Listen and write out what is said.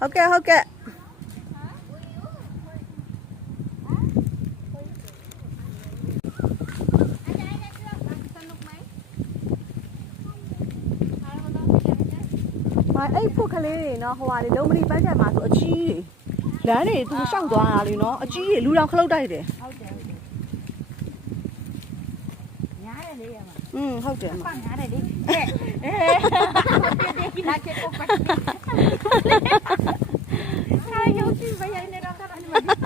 ဟုတ်ကဲ့ဟုတ်ကဲ့အဲ့ဖုတ်ကလေးတွေနော်ဟိုဟာလေလုံးမလီပန်းချံမှာဆိုအကြီးတွေလမ်းတွေသူရှောက်သွားတာလေနော်အကြီးတွေလူတော်ခလုတ်တိုက်တယ်ဟုတ်တယ်ညားတယ်လေရမှာဟုတ်တယ်ပတ်ညားတယ်လေလာချက်တော့ပတ်ဟာရုပ်ကြည့်မရနေတော့ခါနေမှာ